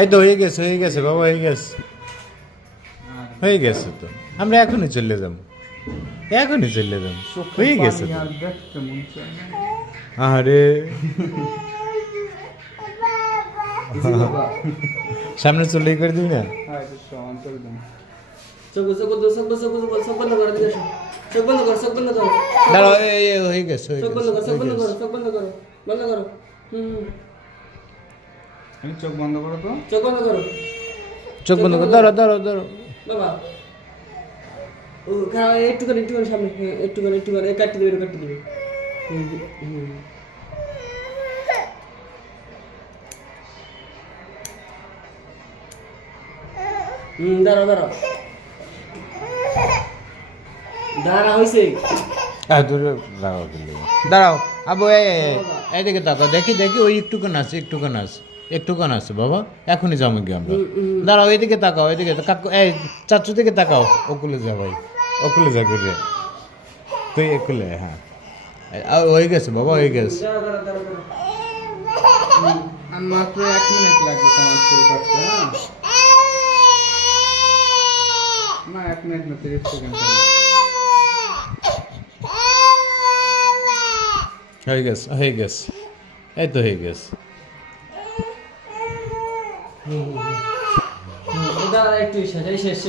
এই তো হয়ে গেছে বাবা, হয়ে গেছে তো, আমরা এখনই চলে যাব, হয়ে গেছে তো। আরে সামনে চলে করে দিবি না? দাঁড়াও, হয়ে গেছে। চোখ বন্ধ করো তো। চোখ বন্ধ করো, দাঁড়াও বাবা একটুখানি সামনে, একটুখানি কাটতে দেবে। দাঁড়া হয়েছে। দাঁড়াও আবু, এইদিকে তাকাও, দেখি ওই একটুখান আছে বাবা, এখনই যাবো কি আমরা। দাঁড়াও, এইদিকে তাকাও, এই চাচু দিকে তাকাও, ওকুলে যা ভাই, ওকুলে যা করে তুই একুলে। হ্যাঁ হয়ে গেছে বাবা, হয়ে গেছে। আর মাত্র 1 মিনিট লাগবে তোমার চুল কাটতে। না 1 মিনিট না, 30 সেকেন্ড। হয়ে গেছে, এই তো হয়ে গেছে। একটু শেষ।